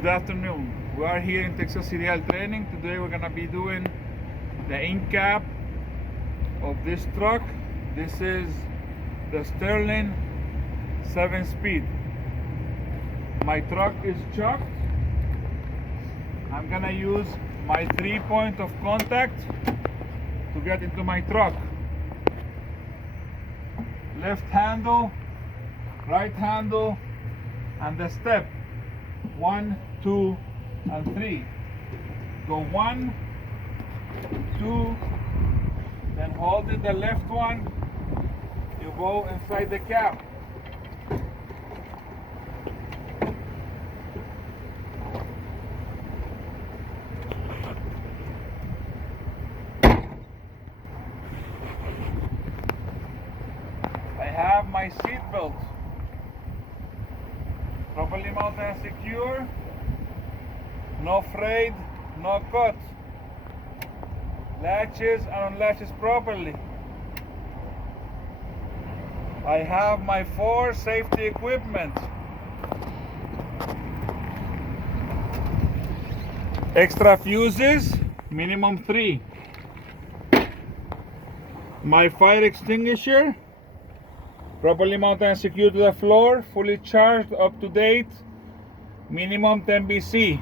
Good afternoon. We are here in Texas Serial Training. Today we're gonna be doing the in cap of this truck. This is the Sterling 7-speed. My truck is chucked. I'm gonna use my 3-point of contact to get into my truck. Left handle, right handle, and the step 1, 2, and 3. Go 1, 2, then holding the left one, you go inside the cap. I have my seat belt properly mounted and secure, no frayed, no cut, latches and unlatches properly. I have my 4 safety equipment, extra fuses, minimum 3, my fire extinguisher, properly mounted and secured to the floor, fully charged, up to date, minimum 10 BC.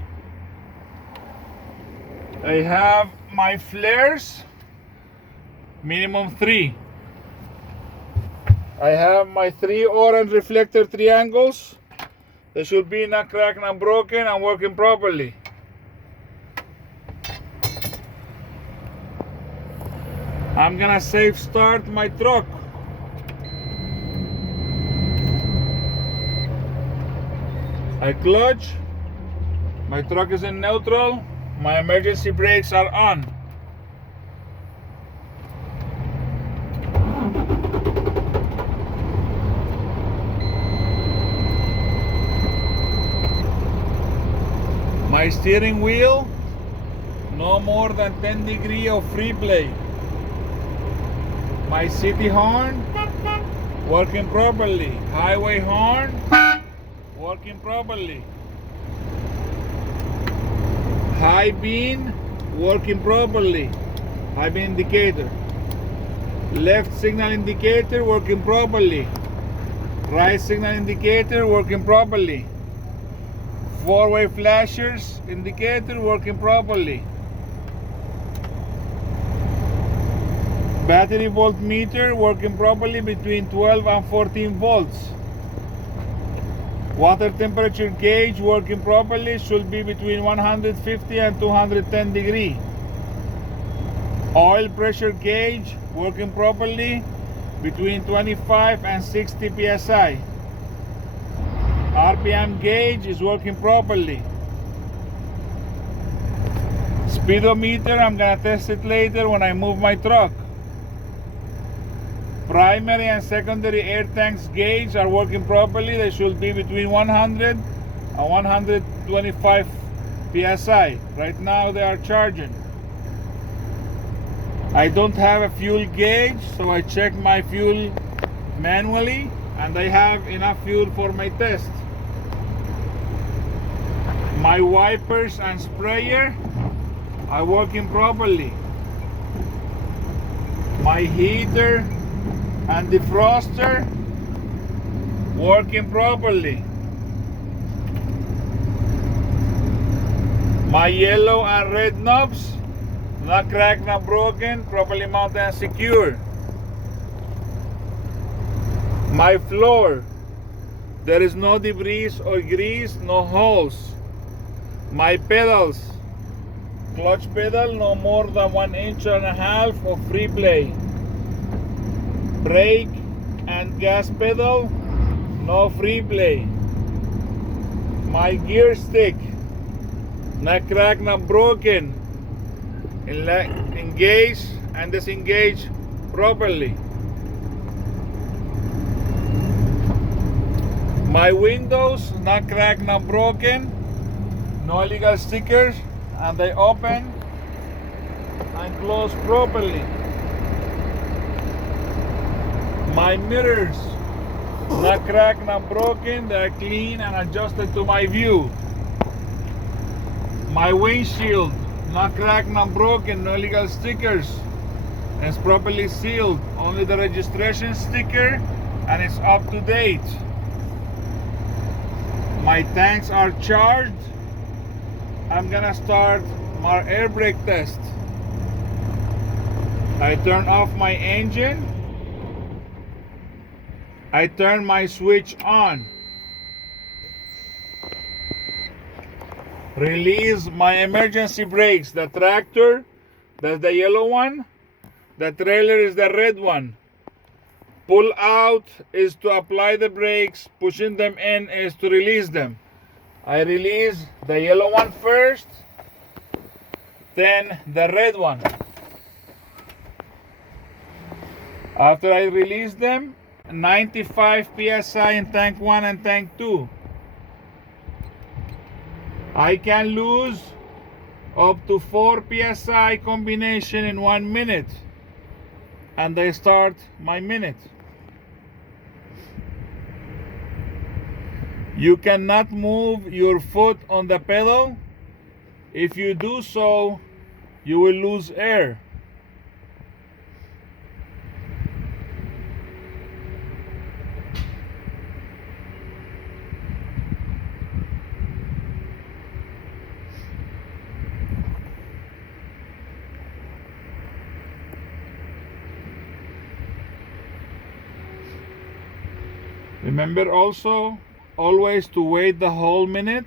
I have my flares, minimum 3. I have my 3 orange reflector triangles. They should be not cracked, not broken, and working properly. I'm gonna safe start my truck. I clutch, my truck is in neutral, my emergency brakes are on. My steering wheel, no more than 10 degrees of free play. My city horn, working properly. Highway horn, working properly. High beam, working properly. High beam indicator. Left signal indicator, working properly. Right signal indicator, working properly. 4-way flashers indicator, working properly. Battery voltmeter, working properly between 12 and 14 volts. Water temperature gauge working properly, should be between 150 and 210 degrees. Oil pressure gauge working properly, between 25 and 60 psi. RPM gauge is working properly. Speedometer, I'm gonna test it later when I move my truck. Primary and secondary air tanks gauge are working properly. They should be between 100 and 125 psi. Right now they are charging. I don't have a fuel gauge, so I check my fuel manually, and I have enough fuel for my test. My wipers and sprayer are working properly. My heater and defroster working properly. My yellow and red knobs, not cracked, not broken, properly mounted and secure. My floor, there is no debris or grease, no holes. My pedals, clutch pedal, no more than 1.5 inches of free play. Brake and gas pedal, no free play. My gear stick, not cracked, not broken. Engage and disengage properly. My windows, not cracked, not broken. No illegal stickers, and they open and close properly. My mirrors, not cracked, not broken, they are clean and adjusted to my view. My windshield, not cracked, not broken, no illegal stickers. It's properly sealed. Only the registration sticker, and it's up to date. My tanks are charged. I'm gonna start my air brake test. I turn off my engine. I turn my switch on. Release my emergency brakes. The tractor, that's the yellow one. The trailer is the red one. Pull out is to apply the brakes. Pushing them in is to release them. I release the yellow one first, then the red one. After I release them, 95 psi in tank 1 and tank 2. I can lose up to 4 psi combination in 1 minute, and I start my minute. You cannot move your foot on the pedal. If you do so, you will lose air. Remember also always to wait the whole minute,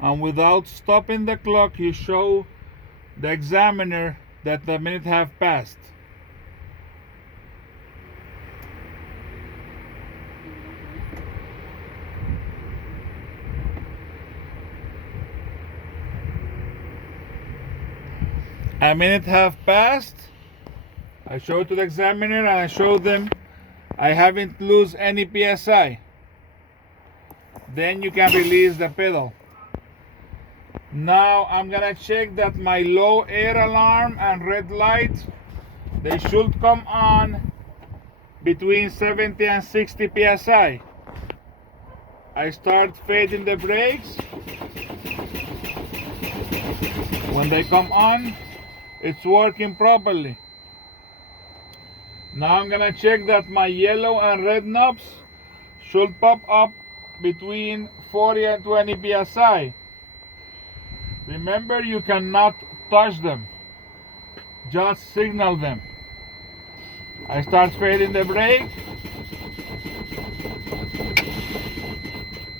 and without stopping the clock you show the examiner that the minute have passed. A minute have passed. I show to the examiner and I show them I haven't lose any psi. Then you can release the pedal. Now I'm gonna check that my low air alarm and red light, they should come on between 70 and 60 psi. I start fading the brakes. When they come on, it's working properly. Now I'm gonna check that my yellow and red knobs should pop up between 40 and 20 psi. Remember, you cannot touch them, just signal them. I start fading the brake.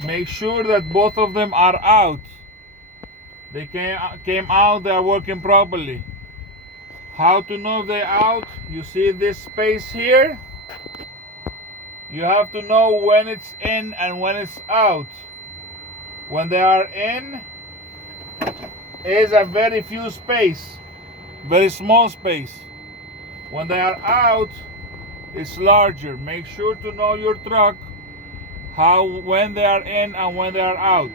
Make sure that both of them are out. They came out, they are working properly. How to know they're out? You see this space here? You have to know when it's in and when it's out. When they are in, is a very few space, very small space. When they are out, it's larger. Make sure to know your truck, when they are in and when they are out.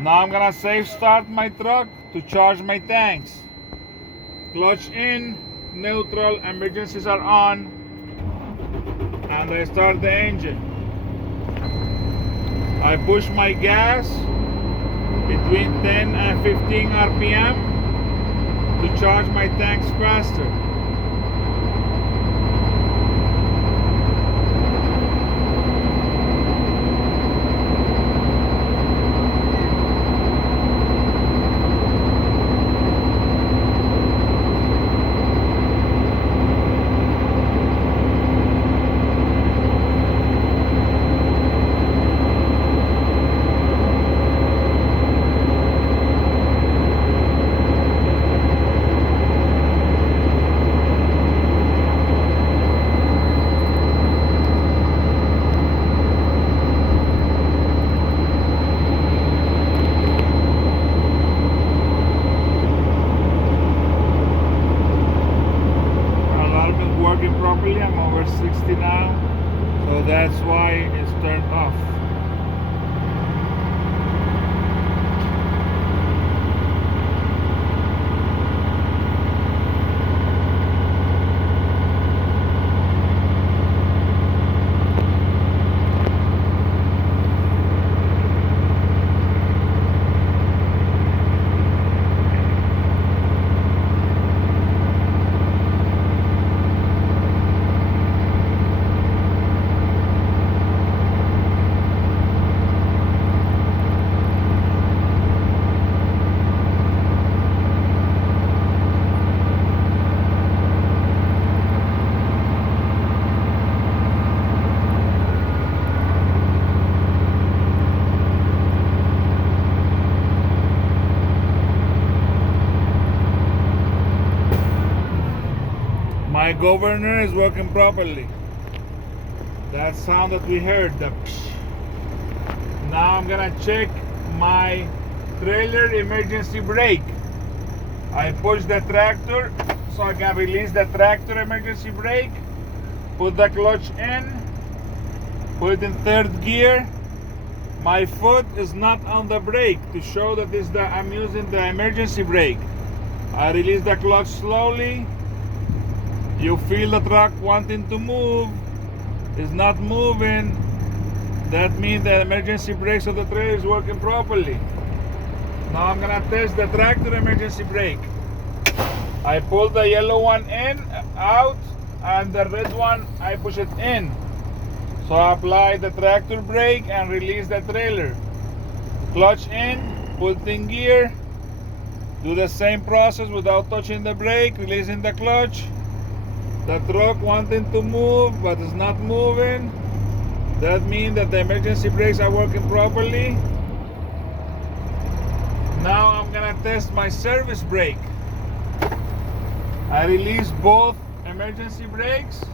Now I'm gonna safe start my truck to charge my tanks. Clutch in, neutral, emergencies are on, and I start the engine. I push my gas between 10 and 15 RPM to charge my tanks faster. Properly, I'm over 60 now, so that's why it's turned off. My governor is working properly. That sound that we heard, the psh. Now I'm gonna check my trailer emergency brake. I push the tractor so I can release the tractor emergency brake. Put the clutch in. Put it in third gear. My foot is not on the brake to show that I'm using the emergency brake. I release the clutch slowly. You feel the truck wanting to move. It's not moving. That means the emergency brakes of the trailer is working properly. Now I'm gonna test the tractor emergency brake. I pull the yellow one in, out, and the red one I push it in. So I apply the tractor brake and release the trailer. Clutch in, put in gear. Do the same process without touching the brake, releasing the clutch. The truck wanting to move but is not moving. That means that the emergency brakes are working properly. Now I'm gonna test my service brake. I release both emergency brakes.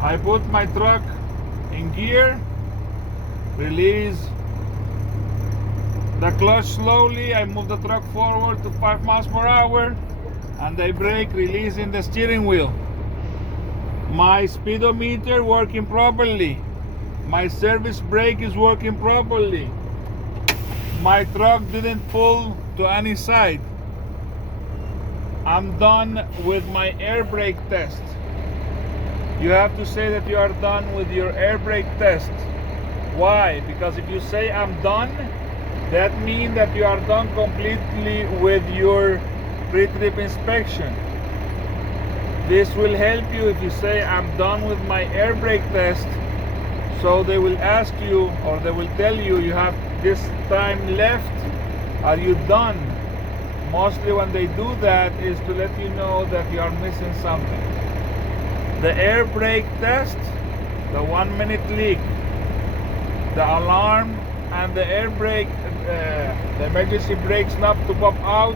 I put my truck in gear, release the clutch slowly. I move the truck forward to 5 miles per hour, and I brake, releasing the steering wheel. My speedometer working properly. My service brake is working properly. My truck didn't pull to any side. I'm done with my air brake test. You have to say that you are done with your air brake test. Why? Because if you say I'm done, that means that you are done completely with your pre-trip inspection. This will help you if you say I'm done with my air brake test. So they will ask you, or they will tell you, you have this time left. Are you done? Mostly when they do that is to let you know that you are missing something. The air brake test, the 1 minute leak, the alarm, and the air brake, the emergency brake snap to pop out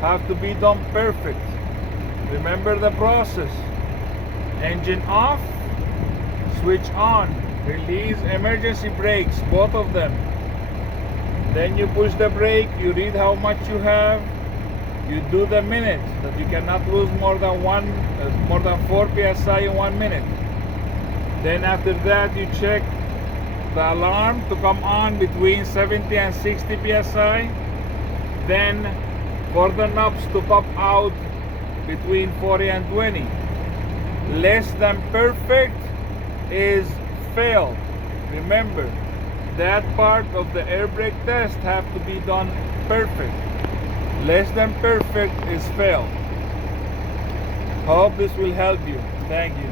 have to be done perfect. Remember the process. Engine off, switch on, release emergency brakes, both of them. Then you push the brake, you read how much you have, you do the minute, that you cannot lose more than 4 psi in 1 minute. Then after that you check the alarm to come on between 70 and 60 psi. Then for the knobs to pop out between 40 and 20. Less than perfect is fail. Remember, that part of the air brake test have to be done perfect. Less than perfect is fail. Hope this will help you. Thank you.